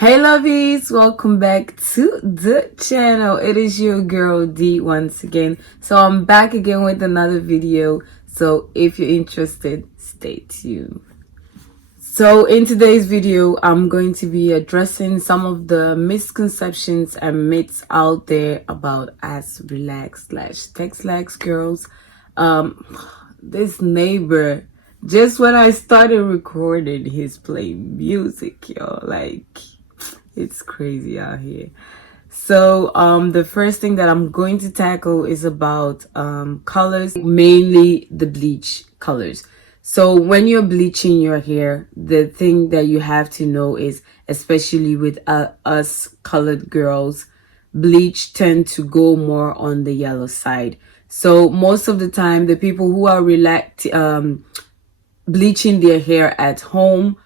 Hey lovies, welcome back to the channel. It is your girl D once again. So I'm back again with another video. So if you're interested, stay tuned. So in today's video, I'm going to be addressing some of the misconceptions and myths out there about us relaxed / text lax girls. This neighbor, just when I started recording, he's playing music, y'all. Like, it's crazy out here. So the first thing that I'm going to tackle is about colors, mainly the bleach colors. So when you're bleaching your hair, the thing that you have to know is, especially with us colored girls, bleach tend to go more on the yellow side. So most of the time, the people who are bleaching their hair at home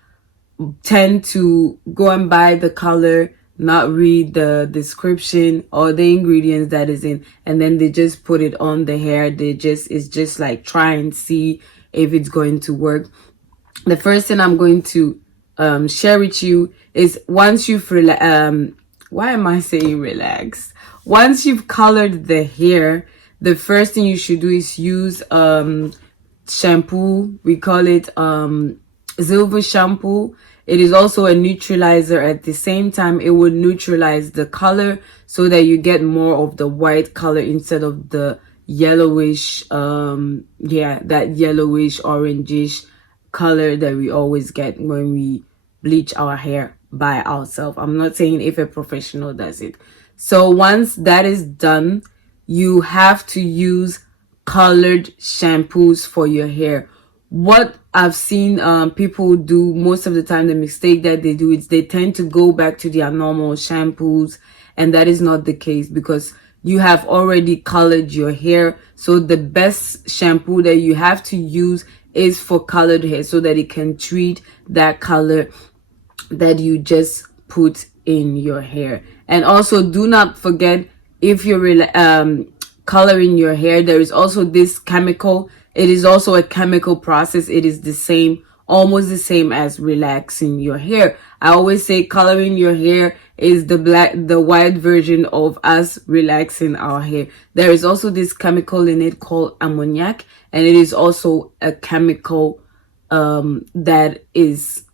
tend to go and buy the color, not read the description or the ingredients that is in, and then they just put it on the hair. It's just like try and see if it's going to work. The first thing I'm going to share with you is, once you've why am I saying relax? Once you've colored the hair, the first thing you should do is use shampoo. We call it silver shampoo. It is also a neutralizer. At the same time, it will neutralize the color so that you get more of the white color instead of the yellowish that yellowish orangish color that we always get when we bleach our hair by ourselves. I'm not saying if a professional does it. So once that is done, you have to use colored shampoos for your hair. What I've seen people do most of the time, the mistake that they do is they tend to go back to their normal shampoos, and that is not the case, because you have already colored your hair. So the best shampoo that you have to use is for colored hair, so that it can treat that color that you just put in your hair. And also, do not forget, if you're coloring your hair, there is also this chemical. It is also a chemical process. It is the same, almost the same as relaxing your hair. I always say coloring your hair is the white version of us relaxing our hair. There is also this chemical in it called ammoniac, and it is also a chemical that is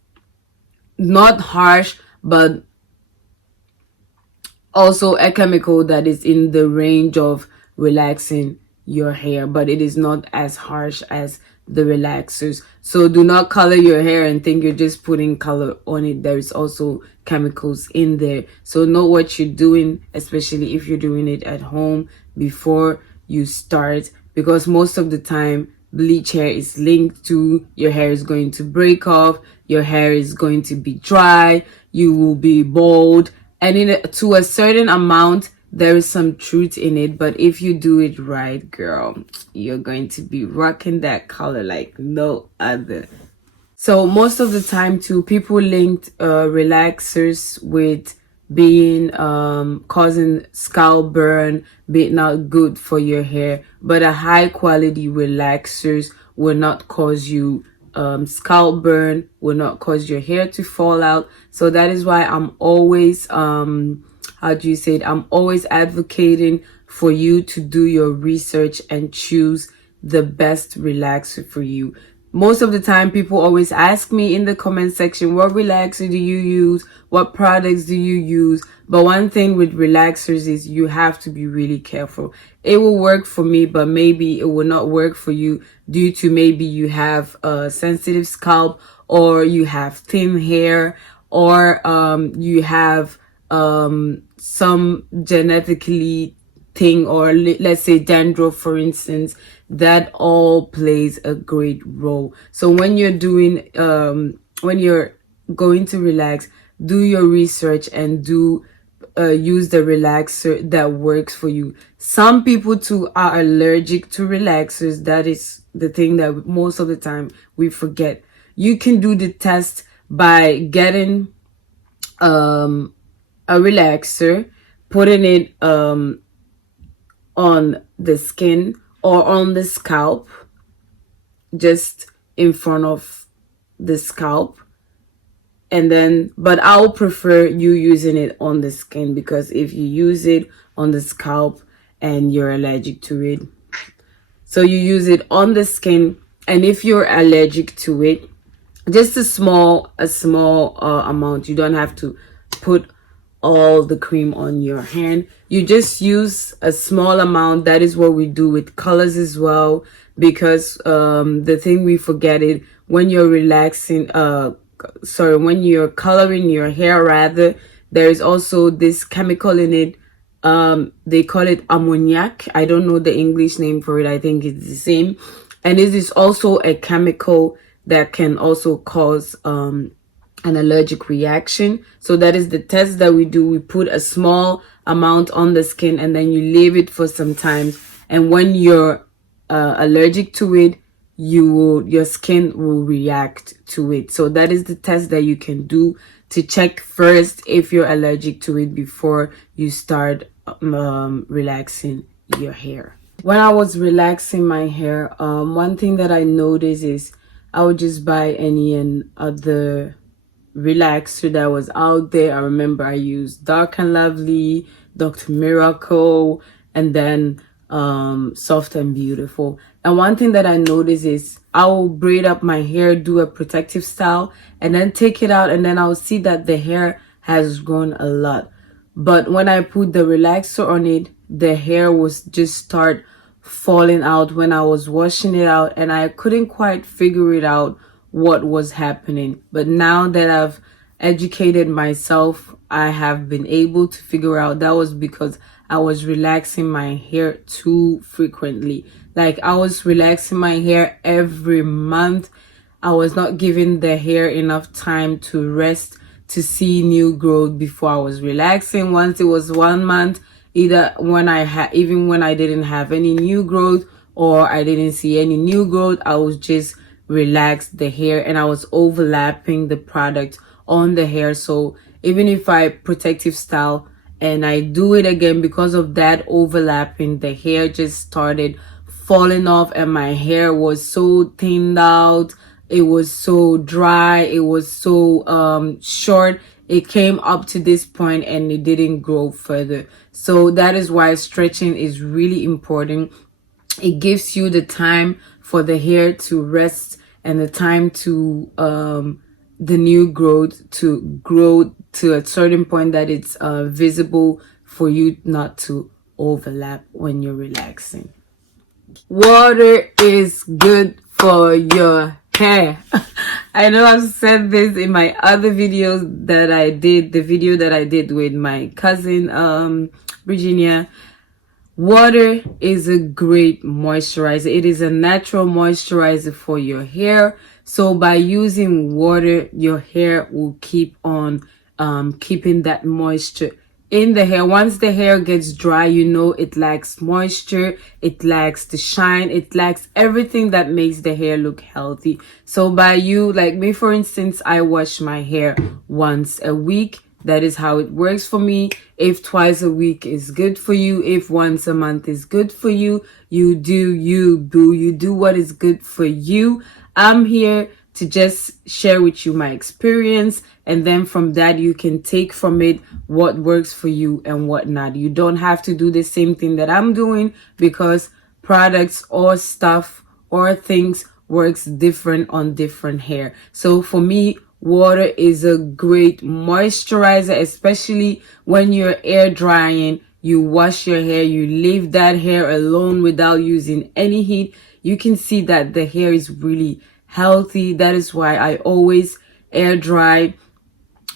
not harsh, but also a chemical that is in the range of relaxing your hair, but it is not as harsh as the relaxers. So do not color your hair and think you're just putting color on it. There is also chemicals in there. So know what you're doing, especially if you're doing it at home, before you start, because most of the time bleach hair is linked to your hair is going to break off, your hair is going to be dry, you will be bald, and to a certain amount there is some truth in it. But if you do it right, girl, you're going to be rocking that color like no other. So most of the time too, people linked relaxers with being causing scalp burn, being not good for your hair. But a high quality relaxers will not cause you scalp burn, will not cause your hair to fall out. So that is why I'm always I'm always advocating for you to do your research and choose the best relaxer for you. Most of the time, people always ask me in the comment section, what relaxer do you use? What products do you use? But one thing with relaxers is you have to be really careful. It will work for me, but maybe it will not work for you due to maybe you have a sensitive scalp, or you have thin hair, or you have some genetically thing, or let's say dandruff, for instance. That all plays a great role. So when you're doing when you're going to relax, do your research and do use the relaxer that works for you. Some people too are allergic to relaxers. That is the thing that most of the time we forget. You can do the test by getting a relaxer, putting it on the skin or on the scalp, just in front of the scalp, And then, but I'll prefer you using it on the skin, because if you use it on the scalp and you're allergic to it, so you use it on the skin, and if you're allergic to it, just a small amount. You don't have to put all the cream on your hand. You just use a small amount. That is what we do with colors as well, because the thing we forget it, when you're relaxing, when you're coloring your hair rather, there is also this chemical in it. They call it ammoniac. I don't know the English name for it. I think it's the same. And it is also a chemical that can also cause an allergic reaction. So that is the test that we do. We put a small amount on the skin, and then you leave it for some time. And when you're allergic to it, your skin will react to it. So that is the test that you can do to check first if you're allergic to it before you start relaxing your hair. When I was relaxing my hair, one thing that I noticed is I would just buy any and other relaxer that was out there. I remember I used Dark and Lovely, Dr. Miracle, and then Soft and Beautiful. And one thing that I noticed is I will braid up my hair, do a protective style, and then take it out, and then I'll see that the hair has grown a lot. But when I put the relaxer on it, the hair was just start falling out when I was washing it out, and I couldn't quite figure it out what was happening. But now that I've educated myself, I have been able to figure out that was because I was relaxing my hair too frequently. Like, I was relaxing my hair every month. I was not giving the hair enough time to rest, to see new growth before I was relaxing. Once it was 1 month, either when even when I didn't have any new growth or I didn't see any new growth, I was just relax the hair, and I was overlapping the product on the hair. So even if I protective style and I do it again, because of that overlapping, the hair just started falling off, and my hair was so thinned out. It was so dry. It was so short. It came up to this point and it didn't grow further. So that is why stretching is really important. It gives you the time for the hair to rest and the time to the new growth to grow to a certain point that it's visible for you not to overlap when you're relaxing. Water is good for your hair. I know I've said this in my other videos that I did, the video that I did with my cousin Virginia. Water is a great moisturizer. It is a natural moisturizer for your hair. So by using water, your hair will keep on keeping that moisture in the hair. Once the hair gets dry, you know it lacks moisture, it lacks the shine, it lacks everything that makes the hair look healthy. So by you, like me for instance, I wash my hair once a week. That is how it works for me. If twice a week is good for you, if once a month is good for you, you do you, boo. You do what is good for you. I'm here to just share with you my experience, and then from that you can take from it what works for you and what not. You don't have to do the same thing that I'm doing, because products or stuff or things works different on different hair. So for me, water is a great moisturizer, especially when you're air drying. You wash your hair, you leave that hair alone without using any heat. You can see that the hair is really healthy. That is why I always air dry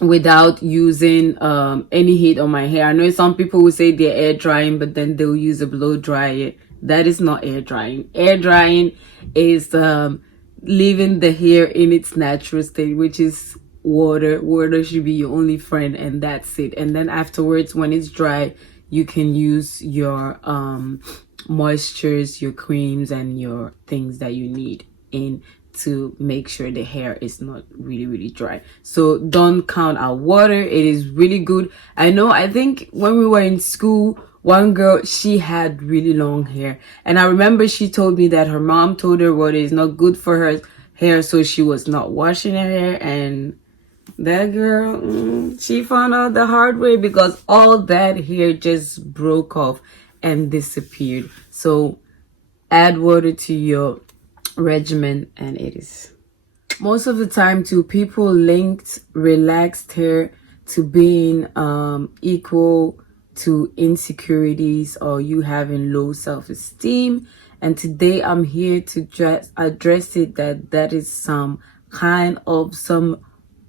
without using any heat on my hair. I know some people will say they're air drying, but then they'll use a blow dryer. That is not air drying. Air drying is leaving the hair in its natural state, which is water. Water should be your only friend, and that's it. And then afterwards, when it's dry, you can use your moistures, your creams, and your things that you need in to make sure the hair is not really dry. So don't count out water. It is really good. I think when we were in school, one girl, she had really long hair, and I remember she told me that her mom told her water is not good for her hair, so she was not washing her hair, and That girl, she found out the hard way because all that hair just broke off and disappeared. So add water to your regimen, and it is. Most of the time too, people linked relaxed hair to being equal to insecurities or you having low self-esteem. And today I'm here to address it, that is some kind of some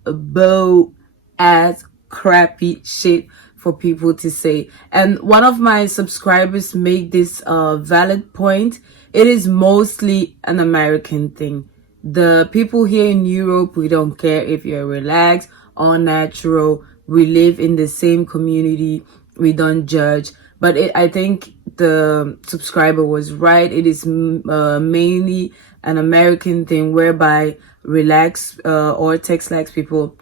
bow ass crappy shit for people to say. And one of my subscribers made this valid point. It is mostly an American thing. The people here in Europe, we don't care if you're relaxed or natural. We live in the same community. We don't judge. But I think the subscriber was right. It is mainly an American thing whereby relaxed or text-lax people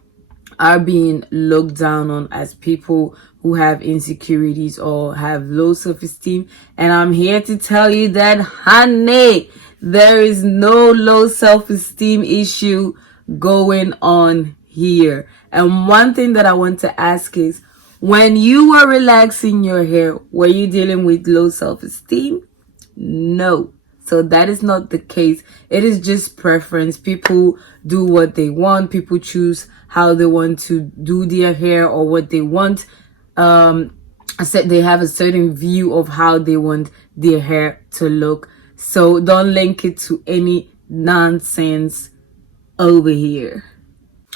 are being looked down on as people who have insecurities or have low self-esteem. And I'm here to tell you that, honey, there is no low self-esteem issue going on here. And one thing that I want to ask is, when you were relaxing your hair, were you dealing with low self-esteem? No. So that is not the case. It is just preference. People do what they want. People choose how they want to do their hair or what they want. They have a certain view of how they want their hair to look. So don't link it to any nonsense over here.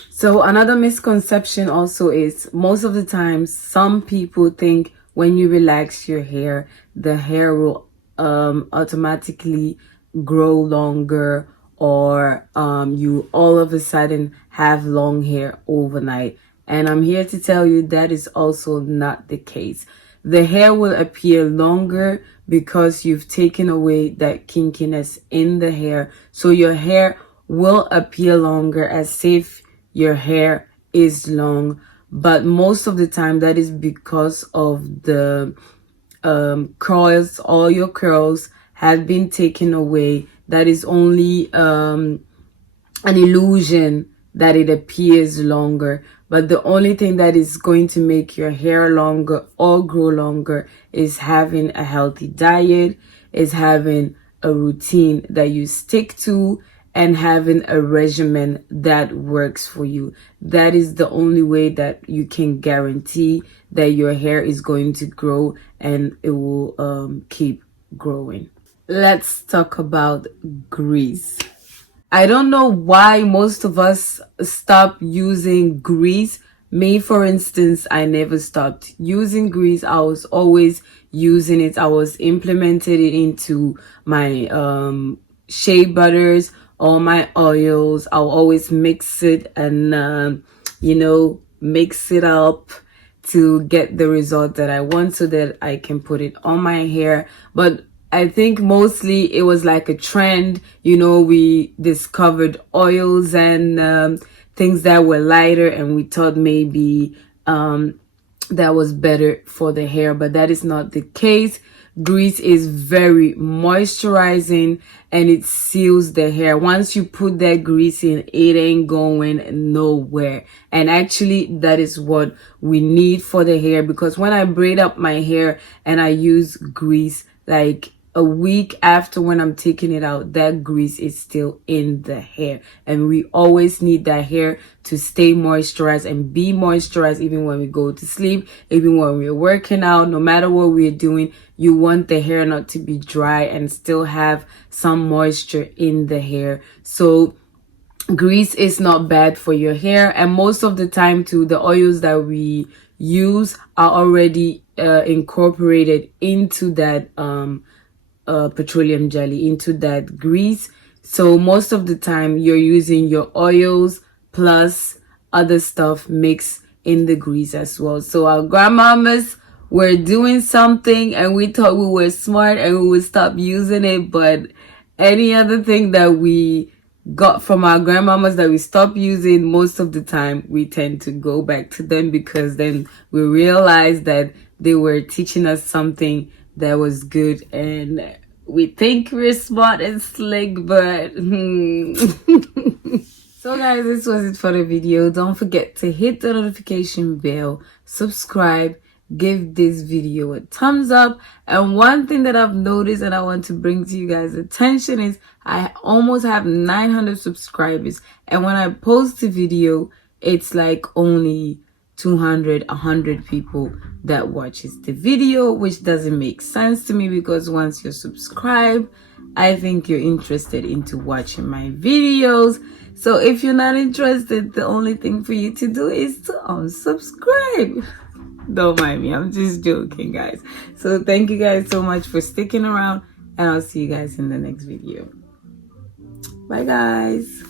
So another misconception also is, most of the time, some people think when you relax your hair, the hair will automatically grow longer, or you all of a sudden have long hair overnight. And I'm here to tell you that is also not the case. The hair will appear longer because you've taken away that kinkiness in the hair. So your hair will appear longer as if your hair is long. But most of the time that is because of the curls. All your curls have been taken away. That is only an illusion that it appears longer. But the only thing that is going to make your hair longer or grow longer is having a healthy diet, is having a routine that you stick to, and having a regimen that works for you. That is the only way that you can guarantee that your hair is going to grow and it will keep growing. Let's talk about grease. I don't know why most of us stop using grease. Me, for instance, I never stopped using grease. I was always using it. I was implemented it into my shea butters, all my oils. I'll always mix it and mix it up to get the result that I want so that I can put it on my hair. But I think mostly it was like a trend. We discovered oils and things that were lighter, and we thought maybe that was better for the hair, but that is not the case. Grease is very moisturizing and it seals the hair. Once you put that grease in, it ain't going nowhere. And actually, that is what we need for the hair, because when I braid up my hair and I use grease, like a week after when I'm taking it out, that grease is still in the hair. And we always need that hair to stay moisturized and be moisturized even when we go to sleep, even when we're working out, no matter what we're doing. You want the hair not to be dry and still have some moisture in the hair. So grease is not bad for your hair. And most of the time too, the oils that we use are already incorporated into that petroleum jelly, into that grease. So most of the time you're using your oils plus other stuff mixed in the grease as well. So our grandmamas were doing something and we thought we were smart and we would stop using it. But any other thing that we got from our grandmamas that we stopped using, most of the time we tend to go back to them, because then we realized that they were teaching us something that was good, and we think we're smart and slick, but so So guys, this was it for the video. Don't forget to hit the notification bell, subscribe, give this video a thumbs up. And one thing that I've noticed and I want to bring to you guys' attention is I almost have 900 subscribers, and when I post a video, it's like only 200, 100 people that watches the video, which doesn't make sense to me, because once you're subscribed, I think you're interested into watching my videos. So if you're not interested, the only thing for you to do is to unsubscribe. Don't mind me, I'm just joking, guys. So thank you guys so much for sticking around, and I'll see you guys in the next video. Bye guys.